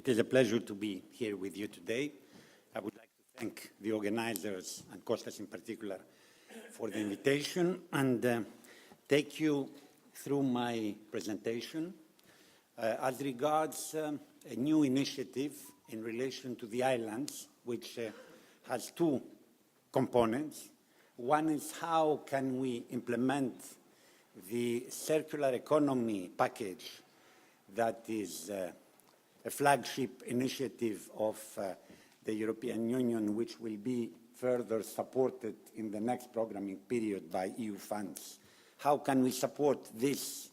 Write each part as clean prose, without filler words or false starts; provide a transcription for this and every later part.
It is a pleasure to be here with you today. I would like to thank the organizers, and Kostas in particular, for the invitation and take you through my presentation. As regards a new initiative in relation to the islands, which has two components. One is how can we implement the circular economy package that is a flagship initiative of the European Union, which will be further supported in the next programming period by EU funds. How can we support this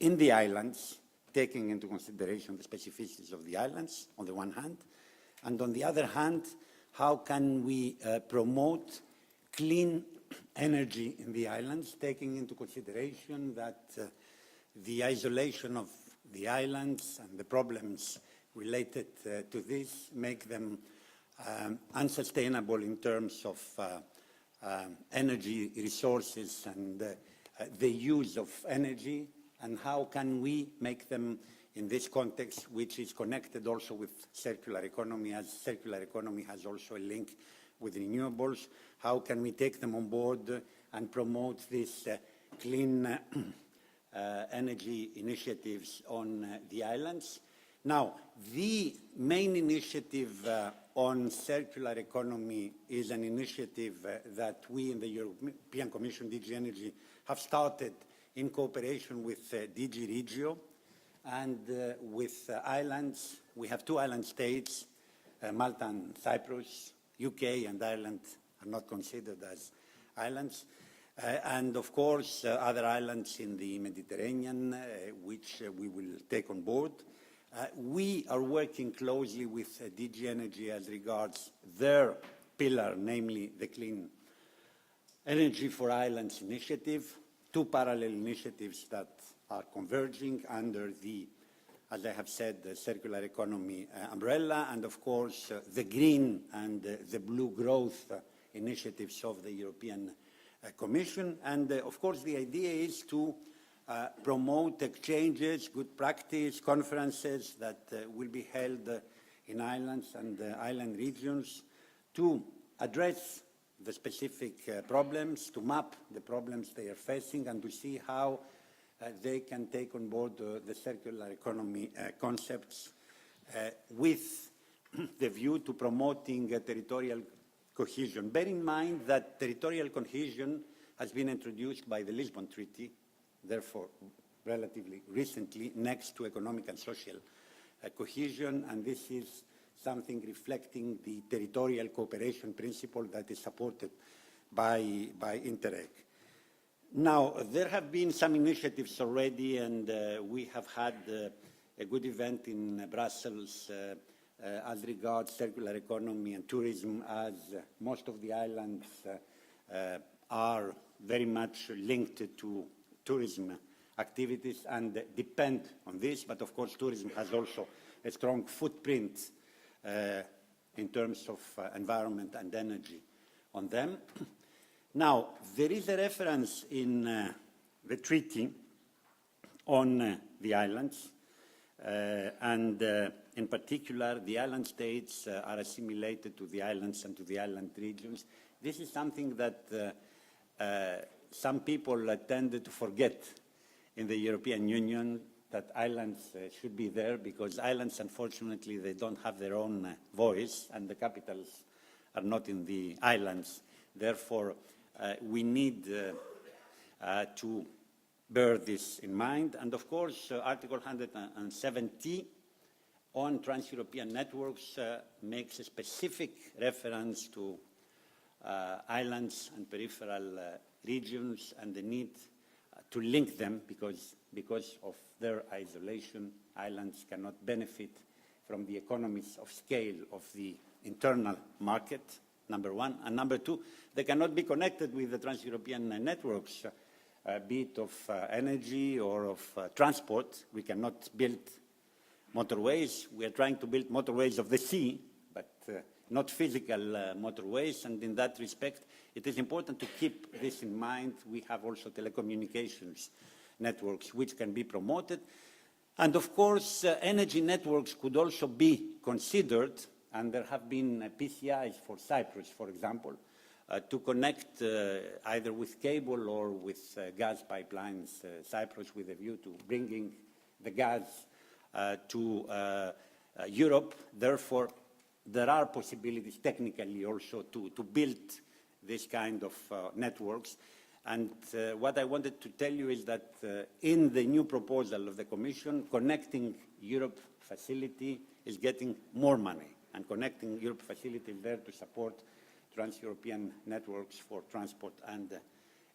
in the islands, taking into consideration the specificities of the islands, on the one hand, and on the other hand, how can we promote clean energy in the islands, taking into consideration that the isolation of the islands and the problems related to this make them unsustainable in terms of energy resources and the use of energy, and how can we make them in this context, which is connected also with circular economy, as circular economy has also a link with renewables. How can we take them on board and promote this clean energy initiatives on the islands? Now, the main initiative on circular economy is an initiative that we in the European Commission, DGENV, have started in cooperation with DG Regio and with islands. We have two island states, Malta and Cyprus. UK and Ireland are not considered as islands. And of course, other islands in the Mediterranean, which we will take on board. We are working closely with DG Energy as regards their pillar, namely the Clean Energy for Islands initiative, two parallel initiatives that are converging under the, as I have said, the circular economy umbrella, and of course the green and the blue growth initiatives of the European Commission. And of course the idea is to promote exchanges, good practice, conferences that will be held in islands and island regions to address the specific problems, to map the problems they are facing, and to see how they can take on board the circular economy concepts with the view to promoting territorial cohesion. Bear in mind that territorial cohesion has been introduced by the Lisbon Treaty, therefore relatively recently, next to economic and social cohesion, and this is something reflecting the territorial cooperation principle that is supported by Interreg. Now, there have been some initiatives already, and we have had a good event in Brussels as regards circular economy and tourism, as most of the islands are very much linked to tourism activities and depend on this, but of course tourism has also a strong footprint in terms of environment and energy on them. Now, there is a reference in the treaty on the islands, and in particular, the island states are assimilated to the islands and to the island regions. This is something that some people tend to forget in the European Union, that islands should be there, because islands, unfortunately, they don't have their own voice, and the capitals are not in the islands. Therefore, we need to bear this in mind. And of course, Article 170 on trans-European networks makes a specific reference to islands and peripheral regions and the need to link them, because of their isolation, islands cannot benefit from the economies of scale of the internal market, number one. And number two, they cannot be connected with the trans-European networks, be it of energy or of transport. We cannot build motorways. We are trying to build motorways of the sea, but not physical motorways, and in that respect, it is important to keep this in mind. We have also telecommunications networks which can be promoted. And of course, energy networks could also be considered, and there have been PCIs for Cyprus, for example, to connect either with cable or with gas pipelines Cyprus with a view to bringing the gas to Europe. Therefore, there are possibilities technically also to build this kind of networks. And what I wanted to tell you is that in the new proposal of the Commission, Connecting Europe facility is getting more money, and Connecting Europe facility is there to support trans-European networks for transport and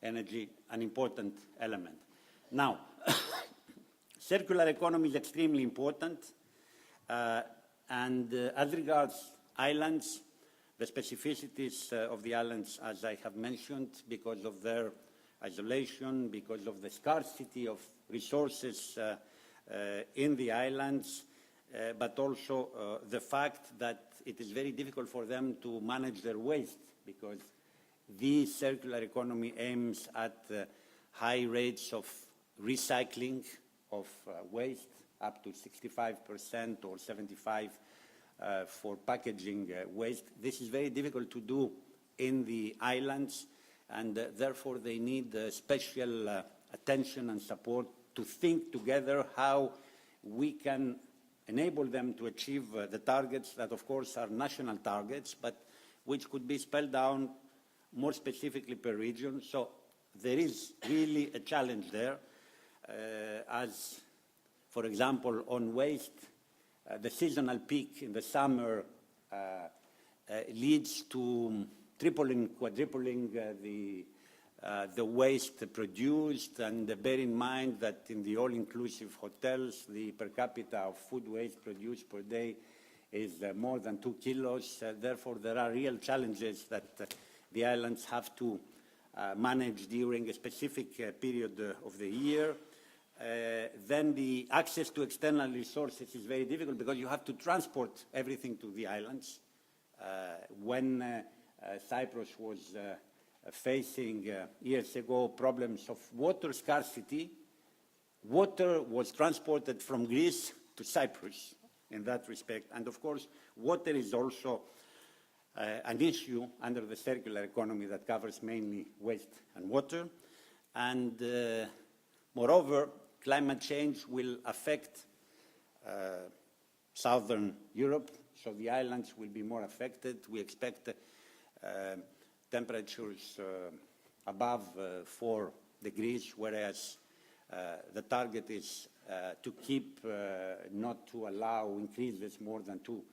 energy, an important element. Now, circular economy is extremely important, and as regards islands, the specificities of the islands, as I have mentioned, because of their isolation, because of the scarcity of resources in the islands, but also the fact that it is very difficult for them to manage their waste, because the circular economy aims at high rates of recycling of waste, up to 65% or 75% for packaging waste. This is very difficult to do in the islands, and therefore they need special attention and support to think together how we can enable them to achieve the targets that, of course, are national targets, but which could be spelled down more specifically per region. So there is really a challenge there, as, for example, on waste, the seasonal peak in the summer leads to tripling, quadrupling the waste produced, and bear in mind that in the all-inclusive hotels, the per capita of food waste produced per day is more than 2 kilos. Therefore, there are real challenges that the islands have to manage during a specific period of the year. Then the access to external resources is very difficult because you have to transport everything to the islands. When Cyprus was facing years ago problems of water scarcity, water was transported from Greece to Cyprus in that respect. And of course, water is also an issue under the circular economy that covers mainly waste and water. And moreover, climate change will affect southern Europe, so the islands will be more affected. We expect temperatures above 4 degrees, whereas the target is to keep, not to allow increases more than 2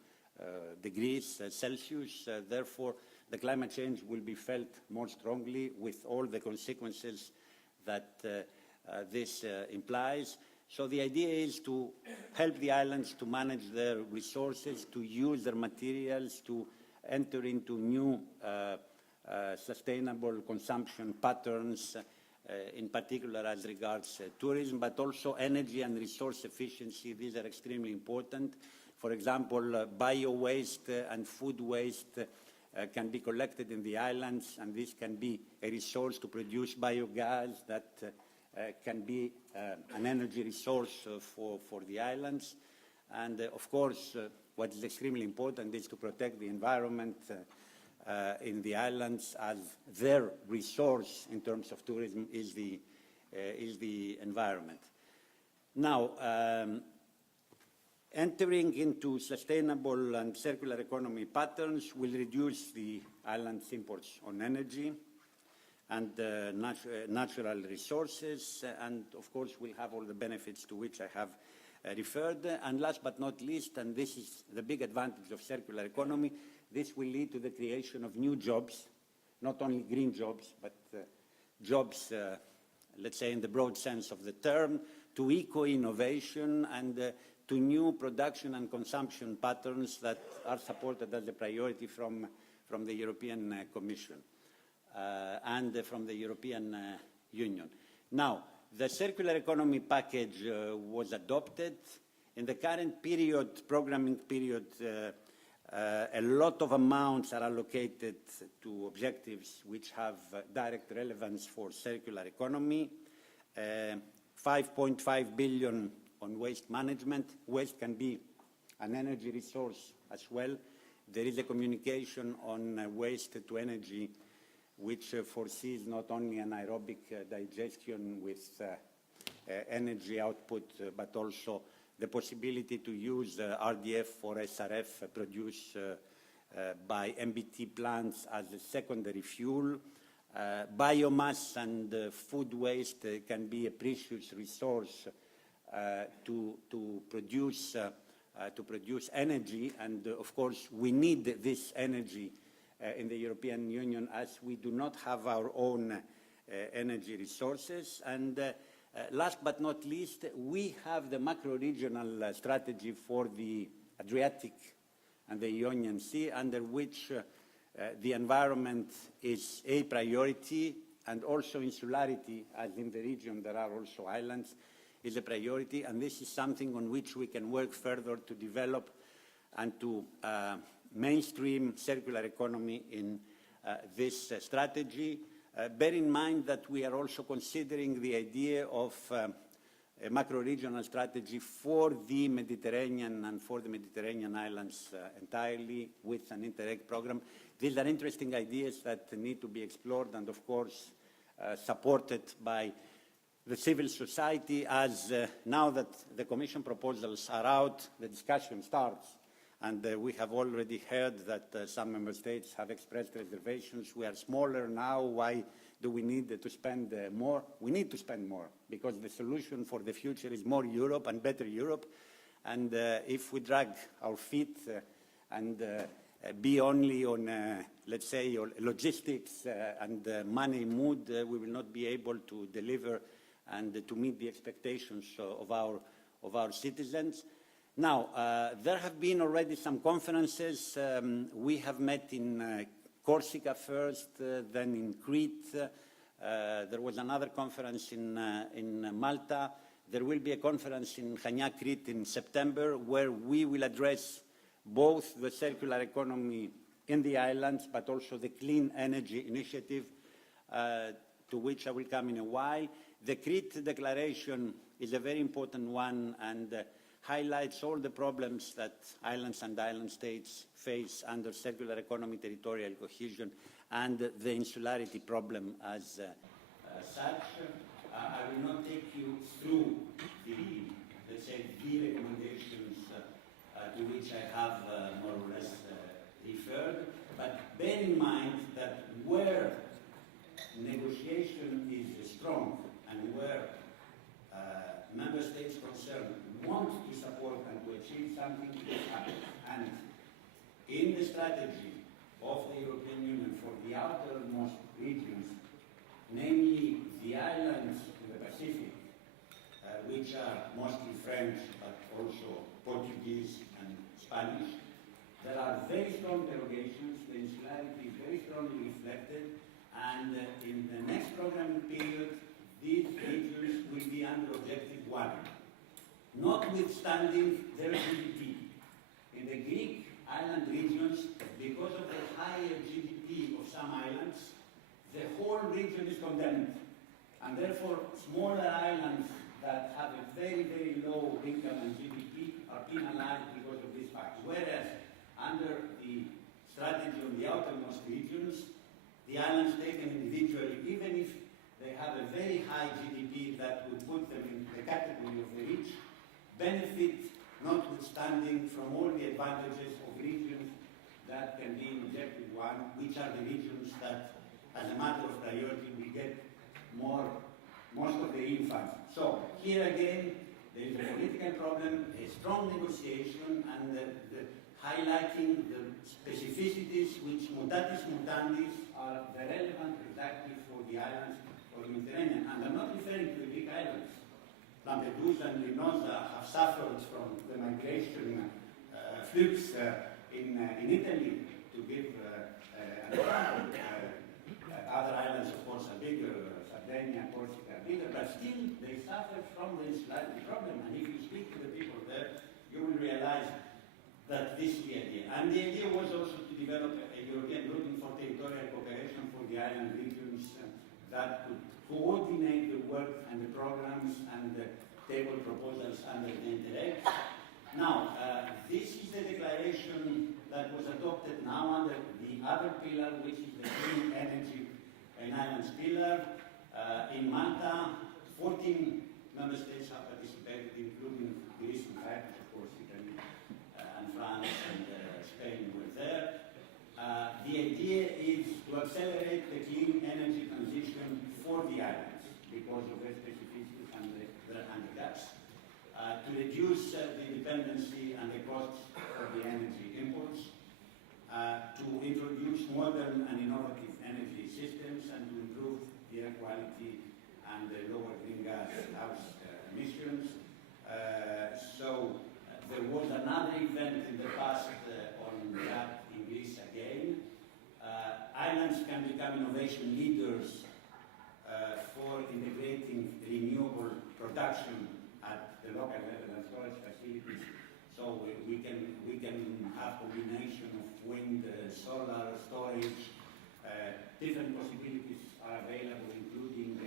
degrees Celsius. Therefore, the climate change will be felt more strongly with all the consequences that this implies. So the idea is to help the islands to manage their resources, to use their materials, to enter into new sustainable consumption patterns, in particular as regards tourism, but also energy and resource efficiency. These are extremely important. For example, bio-waste and food waste can be collected in the islands, and this can be a resource to produce biogas that can be an energy resource for the islands. And of course, what is extremely important is to protect the environment in the islands, as their resource in terms of tourism is the environment. Now, entering into sustainable and circular economy patterns will reduce the island's imports on energy and natural resources, and of course will have all the benefits to which I have referred. And last but not least, and this is the big advantage of circular economy, this will lead to the creation of new jobs, not only green jobs, but jobs, let's say in the broad sense of the term, to eco-innovation and to new production and consumption patterns that are supported as a priority from the European Commission and from the European Union. Now, the circular economy package was adopted. In the current period, programming period, a lot of amounts are allocated to objectives which have direct relevance for circular economy. 5.5 billion on on waste management. Waste can be an energy resource as well. There is a communication on waste to energy which foresees not only anaerobic digestion with energy output, but also the possibility to use RDF or SRF produced by MBT plants as a secondary fuel. Biomass and food waste can be a precious resource to produce energy, and of course we need this energy in the European Union, as we do not have our own energy resources. And last but not least, we have the macro-regional strategy for the Adriatic and the Ionian Sea, under which the environment is a priority, and also insularity, as in the region there are also islands, is a priority, and this is something on which we can work further to develop and to mainstream circular economy in this strategy. Bear in mind that we are also considering the idea of a macro-regional strategy for the Mediterranean and for the Mediterranean islands entirely, with an Interreg program. These are interesting ideas that need to be explored and, of course, supported by the civil society, as now that the Commission proposals are out, the discussion starts. And we have already heard that some member states have expressed reservations. We are smaller now. Why do we need to spend more? We need to spend more, because the solution for the future is more Europe and better Europe. And if we drag our feet and be only on, let's say, logistics and money mood, we will not be able to deliver and to meet the expectations of our citizens. Now, there have been already some conferences. We have met in Corsica first, then in Crete. There was another conference in Malta. There will be a conference in Hellenic Crete in September, where we will address both the circular economy in the islands, but also the clean energy initiative, to which I will come in a while. The Crete Declaration is a very important one, and highlights all the problems that islands and island states face under circular economy, territorial cohesion, and the insularity problem as such. I will not take you through the, let's say, the recommendations to which I have more or less referred, but bear in mind that where negotiation is strong and where member states concerned want to support and to achieve something to happen. And in the strategy of the European Union for the outermost regions, namely the islands in the Pacific, which are mostly French but also Portuguese and Spanish, there are very strong derogations. The insularity is very strongly reflected, and in the next programming period, these regions will be under Objective 1, notwithstanding their GDP. In the Greek island regions, because of the higher GDP of some islands, the whole region is condemned. And therefore, smaller islands that have a very, very low income and GDP are penalized because of this fact. Whereas, under the strategy on the outermost regions, the islands taken individually, even if they have a very high GDP that would put them in the category of the rich, benefit notwithstanding from all the advantages of regions that can be in Objective 1, which are the regions that, as a matter of priority, will get most of the EU funds. So here again, there is a political problem, a strong negotiation, and highlighting the specificities which, mutatis mutandis, are relevant exactly for the islands of the Mediterranean. And I'm not referring to the Greek islands. Lampedusa and Linosa have suffered from the migration flux in Italy, to give an example. Other islands, of course, are bigger. Sardinia, Corsica are bigger, but still they suffer from the insularity problem. And if you speak to the people there, you will realize that this is the idea. And the idea was also to develop a European routing for territorial cooperation for the island regions that could coordinate the work and the programs and table proposals under the interreg. Now, this is the declaration that was adopted now under the other pillar, which is the Clean Energy and Islands pillar. In Malta, 14 member states have participated, including Greece and Cyprus, of course, Italy, and France and Spain were there. The idea is to accelerate the clean energy transition for the islands because of their specificities and the gaps, to reduce the dependency and the costs for the energy imports, to introduce modern and innovative energy systems, and to improve the air quality and lower greenhouse emissions. There was another event in the past on that in Greece again. Islands can become innovation leaders for integrating renewable production at the local level and storage facilities. So we can have combination of wind, solar, storage. Different possibilities are available, including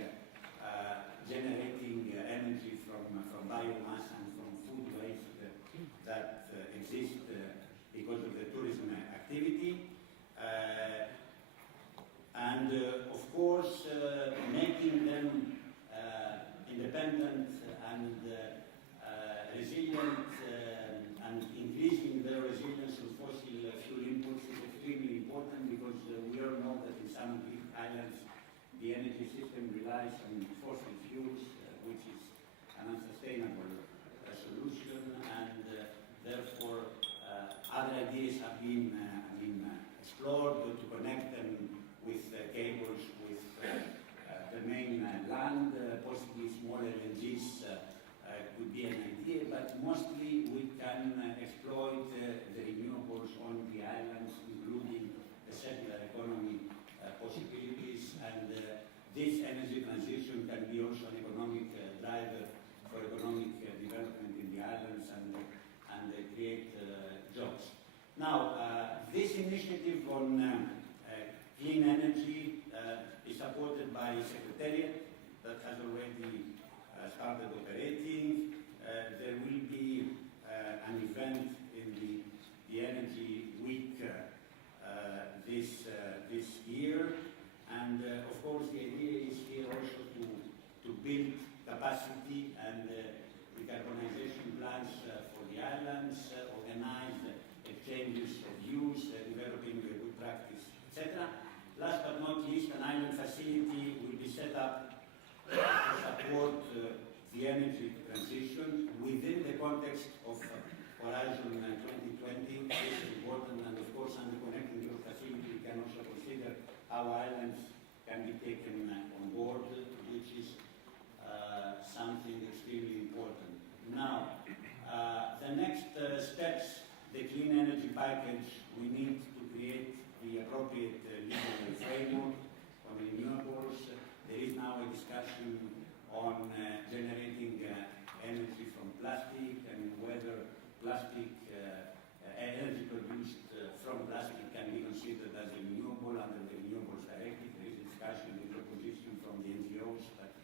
generating energy from biomass and from food waste that exist because of the tourism activity. And of course, making them independent and resilient and increasing their resilience to fossil fuel inputs is extremely important, because we all know that in some Greek islands the energy system relies on fossil fuels, which is an unsustainable solution, and therefore other ideas have been explored to connect them with cables with the main land, possibly small LNGs could be an idea, but mostly we can exploit the renewables on the islands, including the circular economy possibilities, and this energy transition can be also an economic driver for economic development in the islands and create jobs. Now, this initiative on clean energy is supported by a secretariat that has already started operating. There will be an event in the Energy Week this year, and of course the idea is here also to build capacity and decarbonization plans for the islands, organize exchanges of views, developing good practice, etc. Last but not least, an island facility will be set up to support the energy transition within the context of Horizon 2020. This is important, and of course, under Connecting Europe facility, we can also consider how islands can be taken on board, which is something extremely important. Now, the next steps, the clean energy package, we need to create the appropriate legal framework on renewables. There is now a discussion on generating energy from plastic, and whether plastic energy produced from plastic can be considered as a renewable under the Renewables Directive. There is a discussion with opposition from the NGOs, but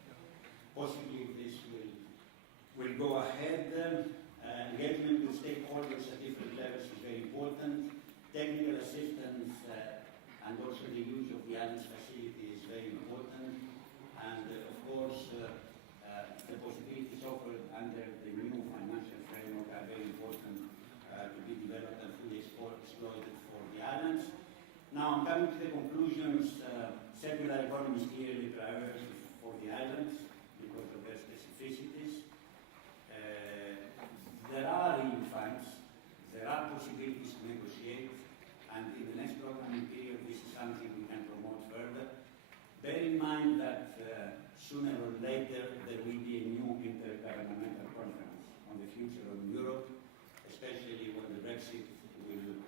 possibly this will go ahead. Engagement with stakeholders at different levels is very important. Technical assistance and also the use of the islands facility is very important. And of course, the possibilities offered under the new financial framework are very important to be developed and fully exploited for the islands. Now I'm coming to the conclusions. Circular economy is clearly a priority for the islands because of their specificities. There are EU funds, there are possibilities to negotiate, and in the next programming period this is something we can promote further. Bear in mind that sooner or later there will be a new intergovernmental conference on the future of Europe, especially when the Brexit will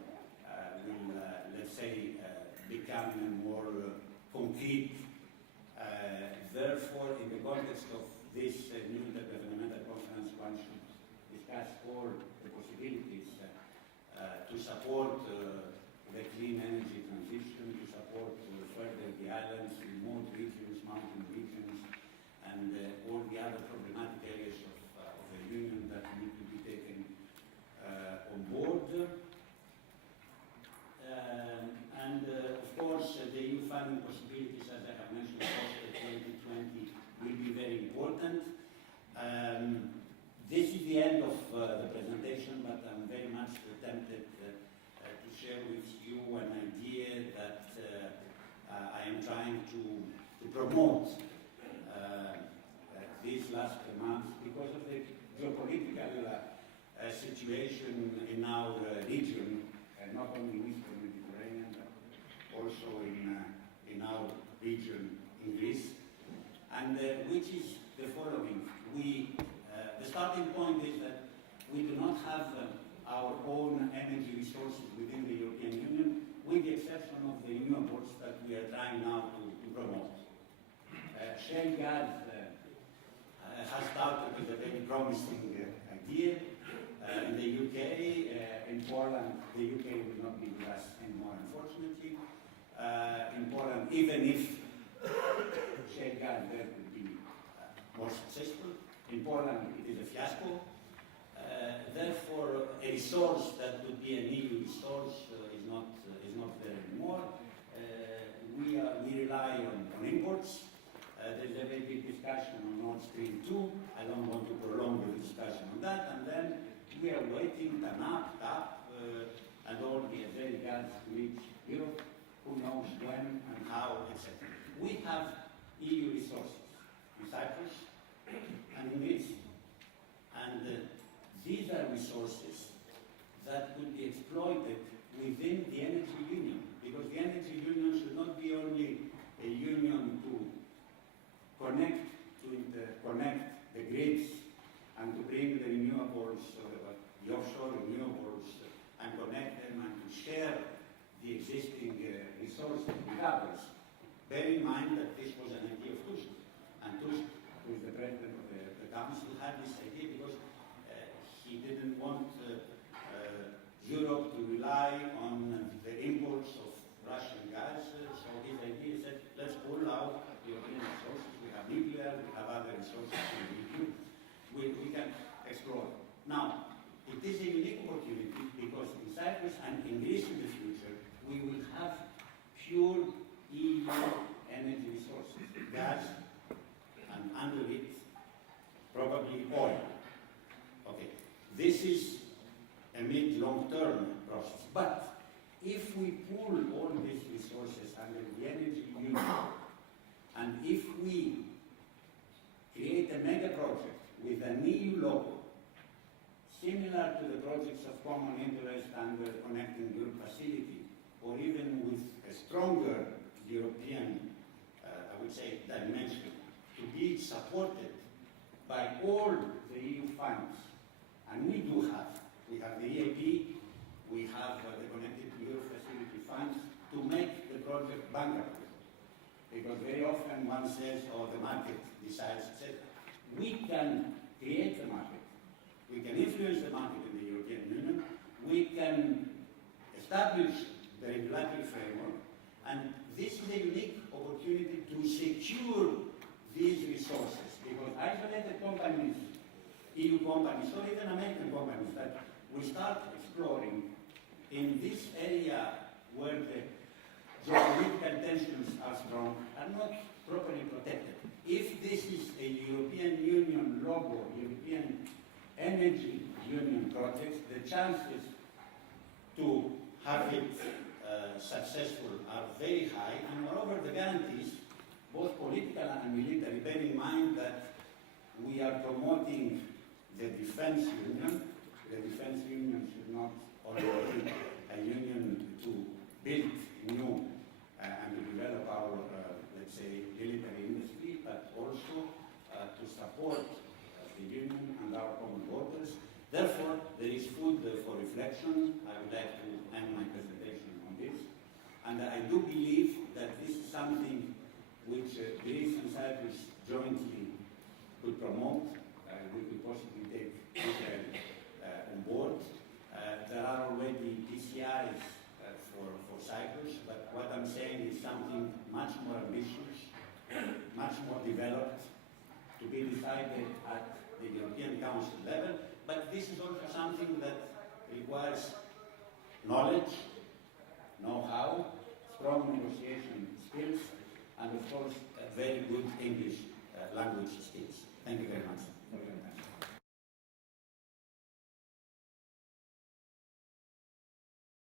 let's say, become more concrete. Therefore, in the context of this new intergovernmental conference, one should discuss all the possibilities to support the clean energy transition, to support further the islands, remote regions, mountain regions, and all the other problematic areas of share with you an idea that I am trying to promote these last months because of the geopolitical situation in our region, not only in Eastern Mediterranean, but also in our region in Greece, and which is the following. The starting point is that we do not have our own energy resources within the European Union, with the exception of the renewables that we are trying now to promote. Shale gas has started with a very promising idea. In the UK, in Poland, the UK will not be with us anymore, unfortunately. In Poland, even if shale gas there would be more successful, in Poland it is a fiasco. Therefore, a resource that would be an EU resource is not there anymore. We rely on imports. There's a very big discussion on Nord Stream 2. I don't want to prolong the discussion on that. And then we are waiting TAP, and all the Azeri gas to reach Europe. Who knows when and how, etc. We have EU resources in Cyprus and in Greece. And these are resources that could be exploited within the energy union, because the energy union should not be only a union to interconnect the grids and to bring the renewables, the offshore renewables, and connect them and to share the existing resources with others. Bear in mind that this was an idea of Tusk, and Tusk, who is the president of the Council, had this idea because he didn't want Europe to rely on the imports of Russian gas. So his idea said, let's pull out European resources. We have nuclear, we have other resources we can explore. Now, it is a unique opportunity because in Cyprus and in Greece in the future, we will have pure EU energy resources, gas, and under it, probably oil. Okay, this is a mid-long-term process. But if we pool all these resources under the energy union, and if we create a mega project with an EU logo, similar to the projects of common interest under Connecting Europe Facility, or even with a stronger European, I would say, dimension, to be supported by all the EU funds. And we do have. We have the EAP, we have the Connected Europe Facility funds to make the project bankable. Because very often one says, oh, the market decides, etc. We can create the market. We can influence the market in the European Union. We can establish the regulatory framework. And this is a unique opportunity to secure these resources. Because isolated companies, EU companies, or even American companies that we start exploring in this area where the geopolitical tensions are strong, are not properly protected. If this is a European Union logo, European Energy Union project, the chances to have it successful are very high, and moreover the guarantees, both political and military, bear in mind that we are promoting the defense union. The defense union should not only be a union to build new and to develop our, let's say, military industry, but also to support the union and our common borders. Therefore, there is food for reflection. I would like to end my presentation on this. And I do believe that this is something which Greece and Cyprus jointly could promote. We could possibly take Israel on board. There are already PCIs for Cyprus, but what I'm saying is something much more ambitious, much more developed, to be decided at the European Council level. But this is also something that requires knowledge, know-how, strong negotiation skills, and of course, very good English language skills. Thank you very much for your attention.